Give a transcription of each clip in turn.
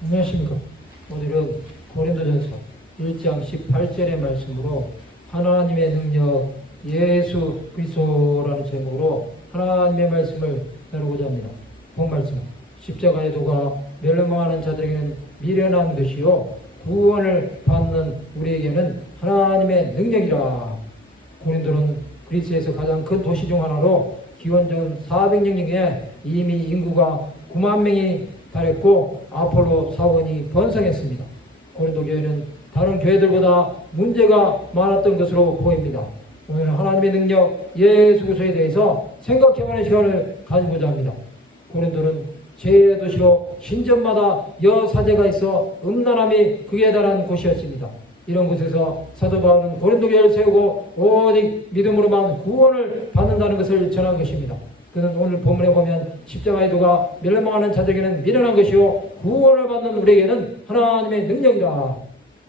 안녕하십니까. 오늘은 고린도전서 1장 18절의 말씀으로 하나님의 능력 예수 그리스도라는 제목으로 하나님의 말씀을 나누고자 합니다. 본 말씀 십자가의 도가 멸망하는 자들에게는 미련한 것이요 구원을 받는 우리에게는 하나님의 능력이라. 고린도는 그리스에서 가장 큰 도시 중 하나로 기원전 400년 경에 이미 인구가 9만 명이 달했고 아폴로 사원이 번성했습니다. 고린도 교회는 다른 교회들보다 문제가 많았던 것으로 보입니다. 오늘 하나님의 능력 예수 그리스도에 대해서 생각해보는 시간을 가지고자 합니다. 고린도는 죄의 도시로 신전마다 여사제가 있어 음란함이 극에 달한 곳이었습니다. 이런 곳에서 사도 바울은 고린도 교회를 세우고 오직 믿음으로만 구원을 받는다는 것을 전한 것입니다. 그는 오늘 본문에 보면 십자가의 도가 멸망하는 자들에게는 미련한 것이요 구원을 받는 우리에게는 하나님의 능력이다.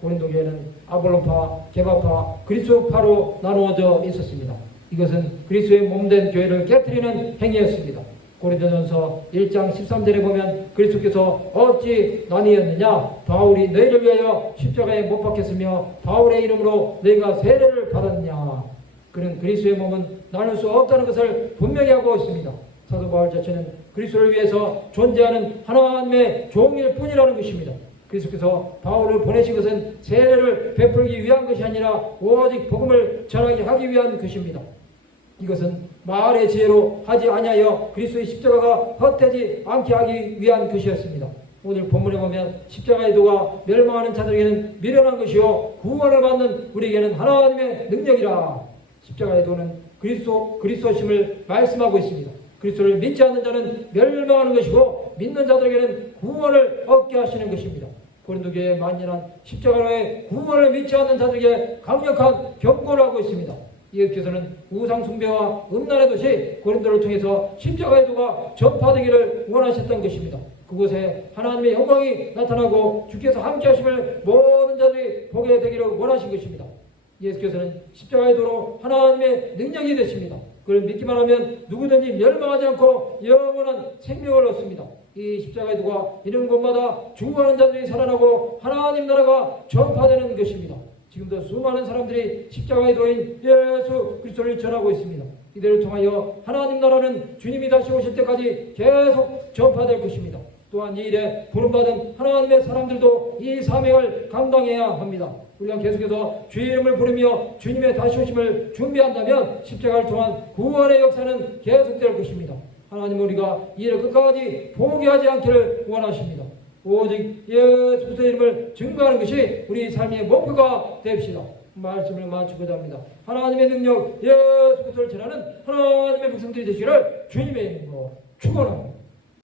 고린도 교회는 아볼로파, 개바파, 그리스도파로 나누어져 있었습니다. 이것은 그리스도의 몸된 교회를 깨뜨리는 행위였습니다. 고린도전서 1장 13절에 보면 그리스도께서 어찌 나뉘었느냐 바울이 너희를 위하여 십자가에 못 박혔으며 바울의 이름으로 너희가 세례를 받았느냐 그는 그리스도의 몸은 나눌 수 없다는 것을 분명히 하고 있습니다. 사도 바울 자체는 그리스도를 위해서 존재하는 하나님의 종일 뿐이라는 것입니다. 그리스도께서 바울을 보내신 것은 세례를 베풀기 위한 것이 아니라 오직 복음을 전하게 하기 위한 것입니다. 이것은 말의 지혜로 하지 아니하여 그리스도의 십자가가 헛되지 않게 하기 위한 것이었습니다. 오늘 본문에 보면 십자가의 도가 멸망하는 자들에게는 미련한 것이요 구원을 받는 우리에게는 하나님의 능력이라. 십자가의 도는 그리스도 그리스도심을 말씀하고 있습니다. 그리스도를 믿지 않는 자는 멸망하는 것이고 믿는 자들에게는 구원을 얻게 하시는 것입니다. 고린도 교회에 만연한 십자가의 구원을 믿지 않는 자들에게 강력한 경고를 하고 있습니다. 예수께서는 우상 숭배와 음란의 도시 고린도를 통해서 십자가의 도가 전파되기를 원하셨던 것입니다. 그곳에 하나님의 영광이 나타나고 주께서 함께 하심을 모든 자들이 보게 되기를 원하신 것입니다. 예수께서는 십자가의 도로 하나님의 능력이 되십니다. 그걸 믿기만 하면 누구든지 멸망하지 않고 영원한 생명을 얻습니다. 이 십자가의 도가 이런 곳마다 죽어가는 자들이 살아나고 하나님 나라가 전파되는 것입니다. 지금도 수많은 사람들이 십자가의 도인 예수 그리스도를 전하고 있습니다. 이들을 통하여 하나님 나라는 주님이 다시 오실 때까지 계속 전파될 것입니다. 또한 이 일에 부름받은 하나님의 사람들도 이 사명을 감당해야 합니다. 우리가 계속해서 주의 이름을 부르며 주님의 다시 오심을 준비한다면 십자가를 통한 구원의 역사는 계속될 것입니다. 하나님 우리가 이 일을 끝까지 포기하지 않기를 원하십니다. 오직 예수 그리스도의 이름을 증거하는 것이 우리 삶의 목표가 됩시다. 말씀을 마치고자 합니다. 하나님의 능력 예수 그리스도를 전하는 하나님의 백성들이 되시기를 주님의 이름으로 축원합니다.